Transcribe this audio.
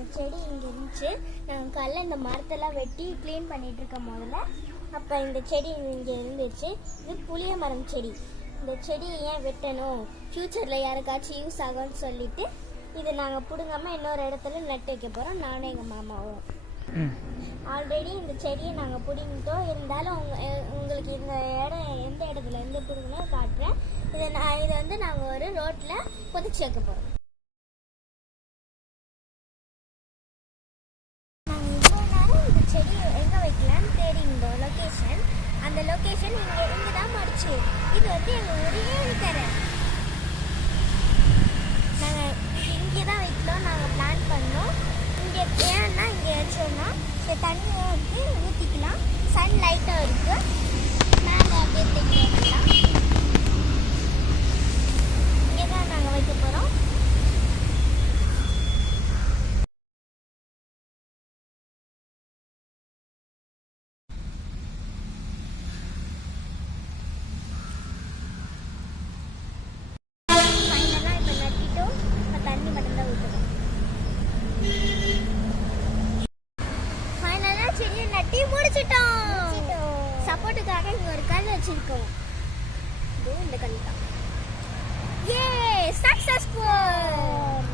இந்த செடி இங்கே இருந்துச்சு. நாங்கள் காலைல இந்த மரத்தெல்லாம் வெட்டி க்ளீன் பண்ணிட்டு இருக்கோம் முதல்ல. அப்போ இந்த செடி இங்கே இருந்துச்சு. இது புளிய மரம் செடி. இந்த செடியை ஏன் வெட்டணும், ஃப்யூச்சரில் யாருக்காச்சும் யூஸ் ஆகும்னு சொல்லிட்டு இதை நாங்கள் பிடுங்காமல் இன்னொரு இடத்துல நட்டு வைக்க போகிறோம், நானும் எங்கள் மாமாவும். ஆல்ரெடி இந்த செடியை நாங்கள் பிடிங்கிட்டோம். இருந்தாலும் உங்களுக்கு இந்த இடம் எந்த இடத்துல இருந்து பிடுங்கணும் காட்டுறேன். இதை வந்து நாங்கள் ஒரு ரோட்டில் புதைச்சி வைக்க போகிறோம். நாங்கள் இவ்வளோ நேரம் இந்த செடி எங்கே வைக்கலான்னு தேடி இருந்தோம். லொக்கேஷன், அந்த லொக்கேஷன் இங்கே தான் மடிச்சு. இது வந்து எங்கள் ஒரே கரை. நாங்கள் இங்கே தான் வைக்கலாம் நாங்கள் பிளான் பண்ணோம். இங்கே ஏன்னா இங்கே வச்சோன்னா தண்ணியை வந்து ஊற்றிக்கலாம், சன் லைட்டாக இருக்குது, மேலே அப்படியே தெரிய வைக்கலாம். இங்கே தான் நாங்கள் வைக்க போகிறோம். ஃபைனலாக இப்போ நட்டிட்டோம். இப்போ தண்ணி மட்டும்தான் ஊற்றணும். ஃபைனலாக செடியை நட்டி முடிச்சிட்டோம். சப்போர்ட்டுக்காக இங்கே ஒரு கல் வச்சிருக்கோம். இந்த கல் தான். ஏ சக்ஸஸ்ஃபுல்.